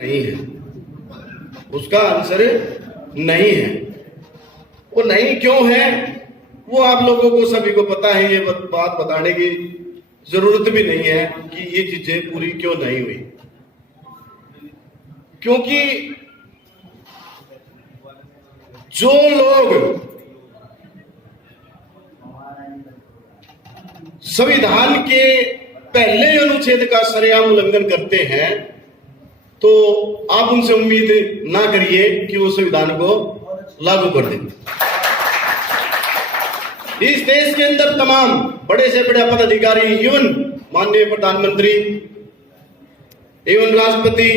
नहीं है, उसका आंसर नहीं है। वो नहीं क्यों है वो आप लोगों को सभी को पता है, ये बात बताने की जरूरत भी नहीं है कि ये चीजें पूरी क्यों नहीं हुई। क्योंकि जो लोग संविधान के पहले अनुच्छेद का सरेआम उल्लंघन करते हैं, तो आप उनसे उम्मीद ना करिए कि वो संविधान को लागू कर दें। इस देश के अंदर तमाम बड़े से बड़े पदाधिकारी, इवन माननीय प्रधानमंत्री, इवन राष्ट्रपति,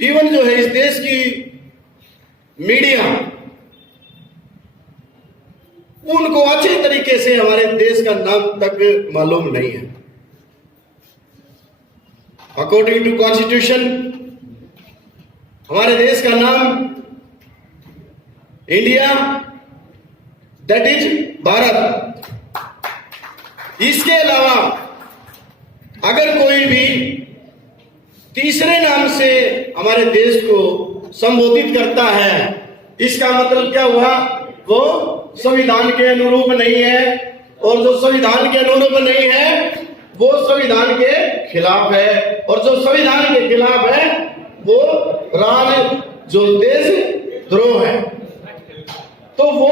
इवन जो है इस देश की मीडिया, उनको अच्छे तरीके से हमारे देश का नाम तक मालूम नहीं है। अकॉर्डिंग टू कॉन्स्टिट्यूशन हमारे देश का नाम इंडिया, दैट इज भारत। इसके अलावा अगर कोई भी तीसरे नाम से हमारे देश को संबोधित करता है, इसका मतलब क्या हुआ? वो संविधान के अनुरूप नहीं है, और जो संविधान के अनुरूप नहीं है वो संविधान के खिलाफ है, और जो संविधान के खिलाफ है वो जो देश द्रोह है। तो वो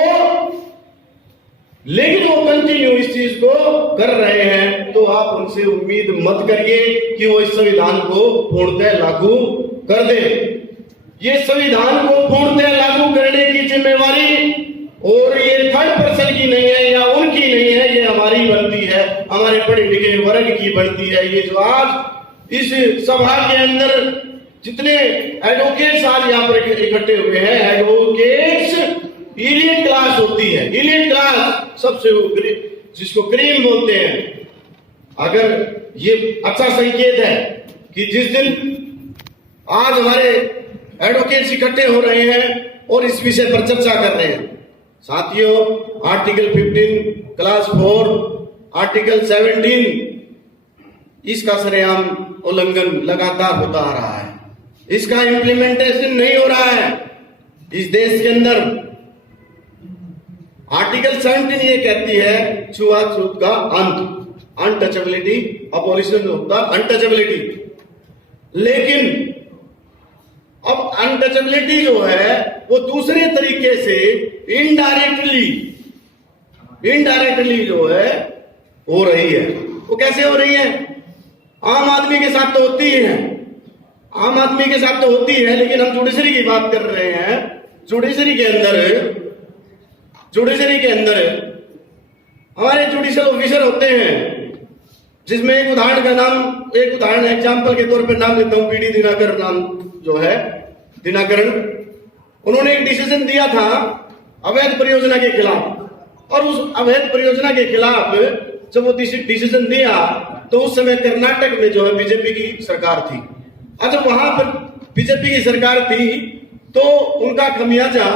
लेकिन वो कंटिन्यू इस चीज को कर रहे हैं, तो आप उनसे उम्मीद मत करिए कि वो इस संविधान को पूर्णतः लागू कर दे। ये संविधान को पूर्णतः लागू करने की जिम्मेवारी और ये थर्ड पर्सन की नहीं है या उनकी नहीं है, ये हमारी बनती है, हमारे पढ़े लिखे वर्ग की बनती है। ये जो आज इस सभा के अंदर जितने एडवोकेट्स आज यहाँ पर इकट्ठे हुए हैं, एडवोकेट्स इलियट क्लास होती है, इलियट क्लास सबसे जिसको क्रीम बोलते हैं। अगर ये अच्छा संकेत है कि जिस दिन आज हमारे एडवोकेट्स इकट्ठे हो रहे हैं और इस विषय पर चर्चा कर रहे हैं, साथियों, आर्टिकल 15 क्लास 4 आर्टिकल 17 इसका सरेआम उल्लंघन लगातार होता आ रहा है। इसका इम्प्लीमेंटेशन नहीं हो रहा है इस देश के अंदर। आर्टिकल 17 ये कहती है छुआछूत का अंत, untouchability, abolition of the untouchability. लेकिन अब अनटचेबिलिटी जो है वो दूसरे तरीके से इनडायरेक्टली जो है हो रही है। वो कैसे हो रही है? आम आदमी के साथ तो होती है, आम आदमी के साथ तो होती है, लेकिन हम जुडिशरी की बात कर रहे हैं। जुडिशरी के अंदर हमारे जुडिशियल ऑफिसर होते हैं, जिसमें एक उदाहरण एग्जाम्पल के तौर पर नाम लेता हूं, पीडी दिनाकर नाम जो है, दिनाकरण। उन्होंने एक डिसीजन दिया था अवैध परियोजना के खिलाफ, और उस अवैध परियोजना के खिलाफ जब वो डिसीजन दिया तो उस समय कर्नाटक में जो है बीजेपी की सरकार थी। जब वहां पर बीजेपी की सरकार थी तो उनका खमियाजा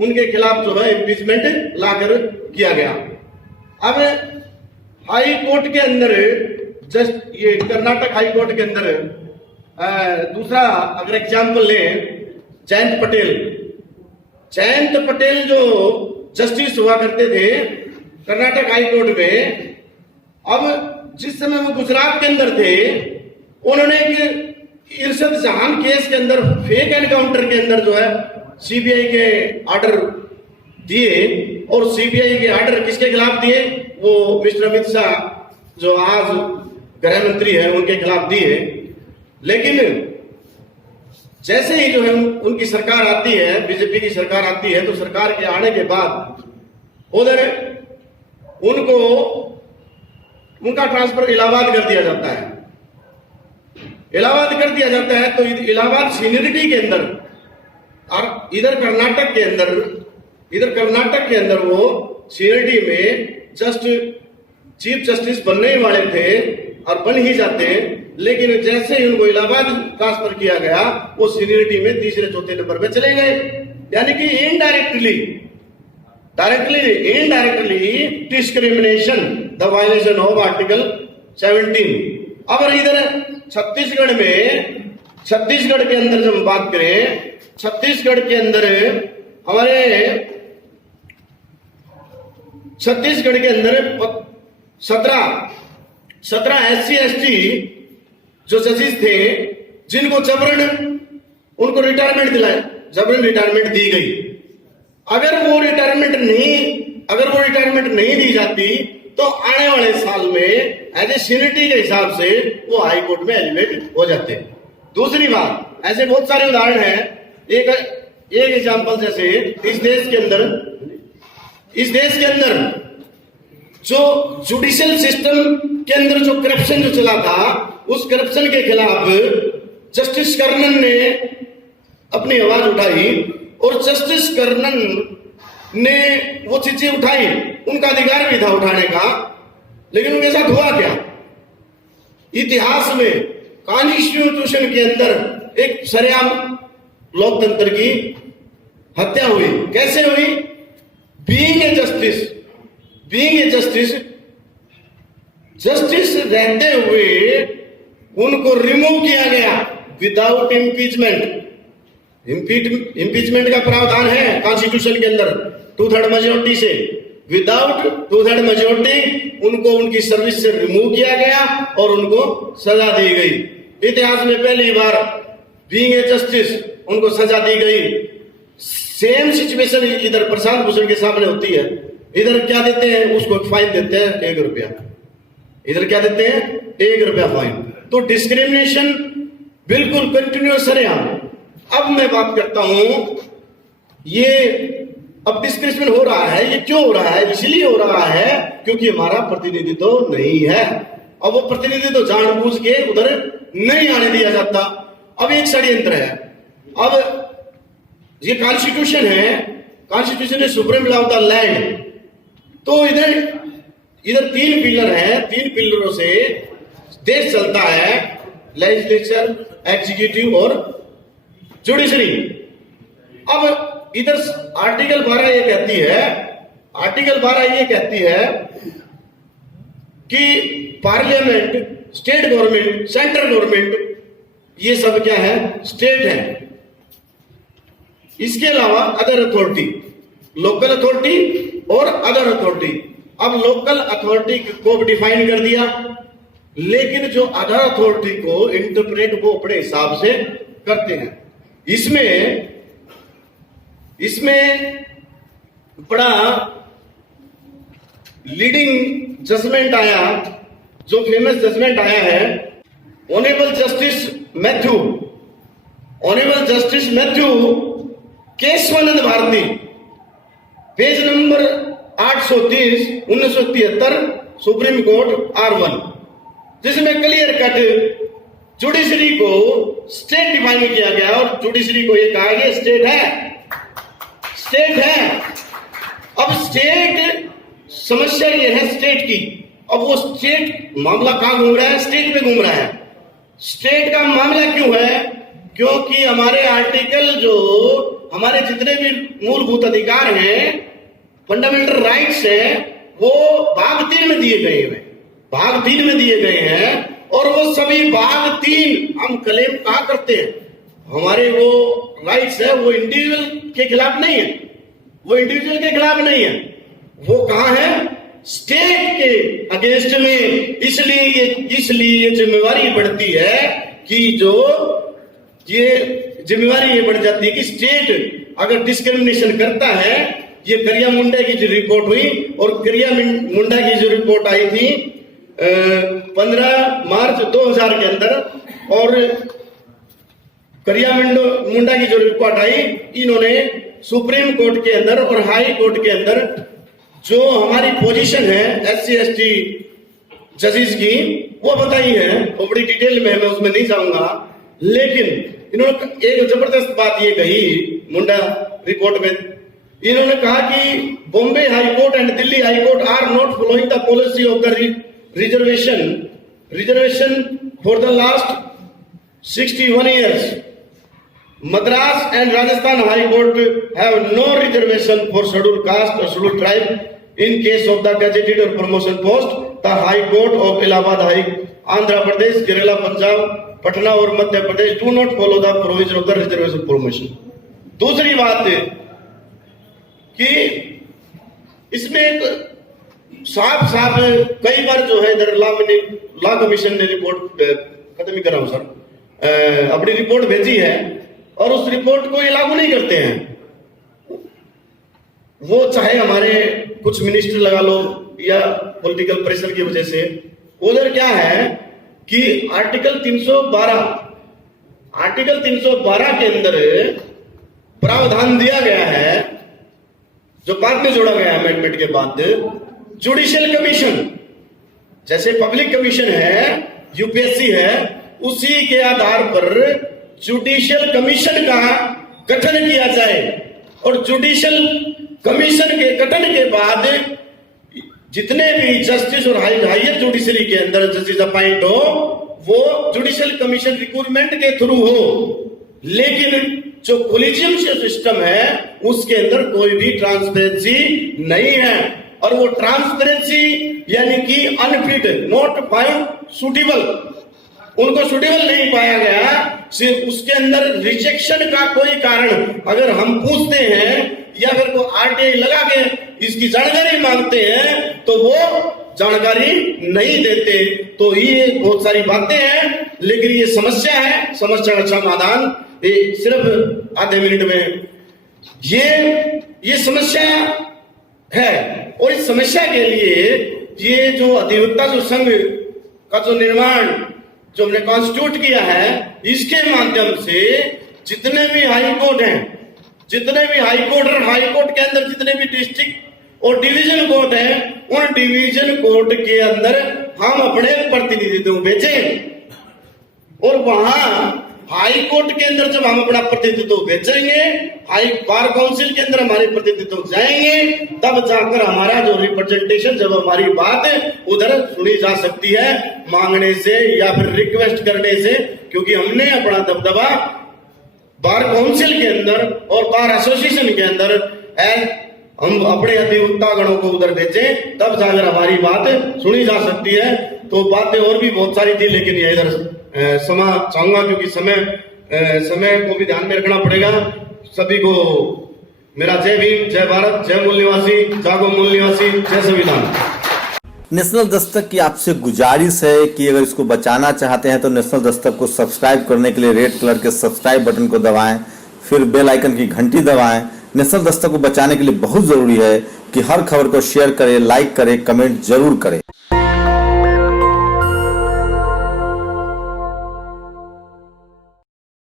उनके खिलाफ जो है इम्पीचमेंट लाकर किया गया। अब हाई कोर्ट के अंदर, जस्ट ये कर्नाटक हाई कोर्ट के अंदर दूसरा अगर एग्जाम्पल लें, जयंत पटेल जो जस्टिस हुआ करते थे कर्नाटक हाई कोर्ट में, अब जिस समय वो गुजरात के अंदर थे, उन्होंने एक इरशद जहान केस के अंदर फेक एनकाउंटर के अंदर जो है सीबीआई के ऑर्डर दिए, और सीबीआई के ऑर्डर किसके खिलाफ दिए? वो मिस्टर अमित शाह जो आज गृह मंत्री है उनके खिलाफ दिए। लेकिन जैसे ही जो है उनकी सरकार आती है, बीजेपी की सरकार आती है, तो सरकार के आने के बाद उधर उनका ट्रांसफर इलाहाबाद कर दिया जाता है। इलाहाबाद कर दिया जाता है तो इलाहाबाद सीनियरिटी के अंदर, और इधर कर्नाटक के अंदर वो सीनियरिटी में जस्ट चीफ जस्टिस बनने ही वाले थे और बन ही जाते, लेकिन जैसे ही उनको इलाहाबाद ट्रांसफर किया गया वो सीनियरिटी में तीसरे चौथे नंबर पे चले गए। यानी कि indirectly discrimination, the violation of article 17। अब इधर छत्तीसगढ़ में छत्तीसगढ़ के अंदर जब हम बात करें, छत्तीसगढ़ के अंदर हमारे छत्तीसगढ़ के अंदर 17 SC ST जो जजेस थे, जिनको जबरन उनको रिटायरमेंट दिलाए, जबरन रिटायरमेंट दी गई। अगर वो रिटायरमेंट नहीं दी जाती तो आने वाले साल में एज ए सीनियरिटी के हिसाब से वो हाई कोर्ट में एलिवेट हो जाते। दूसरी बात, ऐसे बहुत सारे उदाहरण हैं। एक एग्जांपल, जैसे इस देश के अंदर जो जुडिशियल सिस्टम के अंदर जो करप्शन जो चला था, उस करप्शन के खिलाफ जस्टिस कर्णन ने अपनी आवाज उठाई, और जस्टिस कर्णन ने वो चीजें उठाई, उनका अधिकार भी था उठाने का, लेकिन उनके साथ हुआ क्या? इतिहास में कॉन्स्टिट्यूशन के अंदर एक सरेआम लोकतंत्र की हत्या हुई। कैसे हुई? बीइंग ए जस्टिस रहते हुए उनको रिमूव किया गया विदाउट इम्पीचमेंट। इम्पीचमेंट का प्रावधान है कॉन्स्टिट्यूशन के अंदर 2/3 मेजोरिटी से। विदाउट 2/3 मेजोरिटी उनको उनकी सर्विस से रिमूव किया गया और उनको सजा दी गई। इतिहास में पहली बार बीइंग ए जस्टिस उनको सजा दी गई। सेम सिचुएशन इधर प्रशांत भूषण के सामने होती है। इधर क्या देते हैं? उसको फाइन देते हैं 1 रुपया। इधर क्या देते हैं? 1 रुपया फाइन। तो डिस्क्रिमिनेशन बिल्कुल कंटिन्यूअस है यहाँ। अब मैं बात करता हूं, ये अब डिस्क्रिमिनेशन हो रहा है, ये क्यों हो रहा है? इसलिए हो रहा है क्योंकि हमारा प्रतिनिधित्व नहीं है। अब वो प्रतिनिधित्व जानबूझ के उधर नहीं आने दिया जाता। अब एक षड्यंत्र है। अब ये कॉन्स्टिट्यूशन है, constitution is supreme law of the land. तो इधर 3 पिलर है, 3 पिलरों से देश चलता है, लेजिस्लेचर, एग्जीक्यूटिव और जुडिशरी। अब इधर आर्टिकल 12 ये कहती है कि parliament, state government, central government, ये सब क्या है? स्टेट है। इसके अलावा अदर अथॉरिटी, लोकल अथॉरिटी और अदर अथॉरिटी। अब लोकल अथॉरिटी को डिफाइन कर दिया, लेकिन जो अदर अथॉरिटी को इंटरप्रेट वो अपने हिसाब से करते हैं। इसमें बड़ा लीडिंग जजमेंट आया, जो फेमस जजमेंट आया है, honourable justice Mathew Kesavananda Bharati, page number 830, 1973, supreme court R1, जिसमें क्लियर कट जुडिशरी को स्टेट डिफाइन किया गया और जुडिशरी को ये कहा गया स्टेट है। अब स्टेट समस्या ये है स्टेट की। अब वो स्टेट मामला कहां घूम रहा है? स्टेट पे घूम रहा है। स्टेट का मामला क्यों है? क्योंकि हमारे आर्टिकल, जो हमारे जितने भी मूलभूत अधिकार हैं, फंडामेंटल राइट्स हैं, वो भाग 3 में दिए गए हैं। और वो सभी भाग 3 हम क्लेम कहां करते हैं? हमारे वो राइट्स है, वो इंडिविजुअल के खिलाफ नहीं है, वो कहां है? स्टेट के अगेंस्ट में। इसलिए ये जिम्मेवारी बढ़ती है कि ये जिम्मेवारी बढ़ जाती है कि स्टेट अगर डिस्क्रिमिनेशन करता है। ये करिया मुंडा की जो रिपोर्ट हुई, और करिया मुंडा की जो रिपोर्ट आई थी 15 मार्च 2000 के अंदर, और करिया मुंडा की जो रिपोर्ट आई, इन्होंने सुप्रीम कोर्ट के अंदर और हाई कोर्ट के अंदर जो हमारी पोजीशन है SC ST जजेस की, वो बताई है। वो बड़ी डिटेल में है, मैं उसमें नहीं जाऊंगा। लेकिन इन्होंने एक जबरदस्त बात ये कही मुंडा रिपोर्ट में। इन्होंने कहा कि Bombay high court and Delhi high court are not following the policy of the reservation for the last 61 years. Madras and Rajasthan High Court have no reservation for scheduled caste or scheduled tribe in case of the gazetted or promotion post. The High Court of Allahabad, Andhra Pradesh, Kerala, Punjab, Patna और Madhya Pradesh do not follow the provision of the reservation promotion. दूसरी बात कि इसमें एक साफ साफ कई बार जो है इधर लॉ कमीशन ने रिपोर्ट खत्म ही कर रहा हूं सर, अपनी रिपोर्ट भेजी है और उस रिपोर्ट को ये लागू नहीं करते हैं। वो चाहे हमारे कुछ मिनिस्टर लगा लो या पॉलिटिकल प्रेशर की वजह से, उधर क्या है कि आर्टिकल 312 के अंदर प्रावधान दिया गया है, जो बाद में जोड़ा गया अमेंडमेंट के बाद, जुडिशियल कमीशन जैसे पब्लिक कमीशन है, यूपीएससी है, उसी के आधार पर जुडिशियल कमीशन का गठन किया जाए और जुडिशियल कमीशन के गठन के बाद जितने भी जस्टिस और हायर जुडिशरी के अंदर जस्टिस अपॉइंट हो वो जुडिशियल कमीशन रिक्रूटमेंट के थ्रू हो। लेकिन जो कोलिजियम सिस्टम है उसके अंदर कोई भी ट्रांसपेरेंसी नहीं है और वो ट्रांसपेरेंसी यानी कि अनफिट, नॉट फाउंड सुटेबल, उनको सुटेबल नहीं पाया गया। सिर्फ उसके अंदर रिजेक्शन का कोई कारण अगर हम पूछते हैं या अगर को आरटीआई लगा के इसकी जानकारी मांगते हैं तो वो जानकारी नहीं देते। तो ये बहुत सारी बातें हैं, लेकिन ये समस्या है, समस्या का समाधान सिर्फ आधे मिनट में। ये समस्या है और इस समस्या के लिए ये जो अधिवक्ता जो संघ का जो निर्माण जो हमने कॉन्स्टिट्यूट किया है, इसके माध्यम से जितने भी हाई कोर्ट हैं, जितने भी हाई कोर्ट और हाई कोर्ट के अंदर जितने भी डिस्ट्रिक्ट और डिवीजन कोर्ट हैं, उन डिवीजन कोर्ट के अंदर हम अपने प्रतिनिधित्व भेजें और वहां हाई कोर्ट के अंदर जब हम अपना प्रतिनिधित्व भेजेंगे, हाई बार काउंसिल के अंदर हमारे प्रतिनिधित्व जाएंगे, तब जाकर हमारा जो रिप्रेजेंटेशन, जब हमारी बात उधर सुनी जा सकती है मांगने से या फिर रिक्वेस्ट करने से, क्योंकि हमने अपना दबदबा बार काउंसिल के अंदर और बार एसोसिएशन के अंदर हम अपने अधिवक्ता गणों को उधर भेजें, तब जाकर हमारी बात सुनी जा सकती है। तो बातें और भी बहुत सारी थी, लेकिन ये इधर समा चाहूंगा क्योंकि समय को भी ध्यान में रखना पड़ेगा। सभी को मेरा जय भीम, जय भारत, जय मूल निवासी, जागो मूल निवासी, जय संविधान। नेशनल दस्तक की आपसे गुजारिश है कि अगर इसको बचाना चाहते हैं तो नेशनल दस्तक को सब्सक्राइब करने के लिए रेड कलर के सब्सक्राइब बटन को दबाएं, फिर बेल आइकन की घंटी दबाएं। नेशनल दस्तक को बचाने के लिए बहुत जरूरी है कि हर खबर को शेयर करें, लाइक करें, कमेंट जरूर करें।